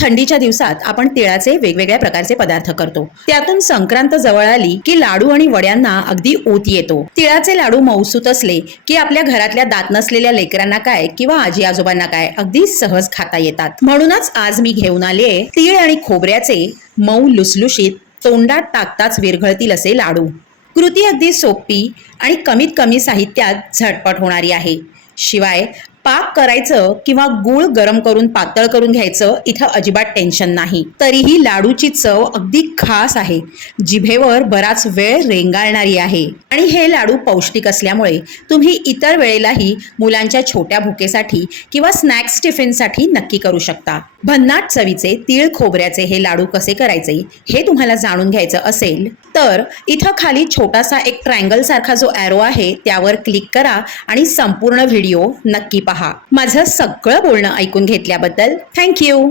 थंडीच्या दिवसात आपण तिळाचे वेगवेगळ्या प्रकारचे पदार्थ करतो. त्यातून संक्रांत जवळ आली की लाडू आणि वड्यांना अगदी ऊत येतो. तिळाचे लाडू मऊसूत असले की आपल्या घरातल्या दात नसलेल्या लेकरांना काय किंवा आजी आजोबांना काय अगदी सहज खाता येतात. म्हणूनच आज मी घेऊन आले तीळ आणि खोबऱ्याचे मऊ लुसलुशीत तोंडात टाकताच विरघळतील असे लाडू. कृती अगदी सोपी आणि कमीत कमी साहित्यात झटपट होणारी आहे. शिवाय पाक करायचं किंवा गूळ गरम करून पातळ करून घ्यायचं इथं अजिबात टेन्शन नाही. तरीही लाडूची चव अगदी खास आहे, जिभेवर बराच वेळ रेंगाळणारी आहे. आणि हे लाडू पौष्टिक असल्यामुळे तुम्ही इतर वेळेलाही मुलांच्या छोट्या भुकेसाठी किंवा स्नॅक्स टिफिनसाठी नक्की करू शकता. भन्नाट चवीचे तीळ खोबऱ्याचे हे लाडू कसे करायचे हे तुम्हाला जाणून घ्यायचं असेल तर इथं खाली छोटासा एक ट्रायंगल सारखा जो ॲरो आहे त्यावर क्लिक करा आणि संपूर्ण व्हिडिओ नक्की पहा. माझं सगळं बोलणं ऐकून घेतल्याबद्दल थँक्यू.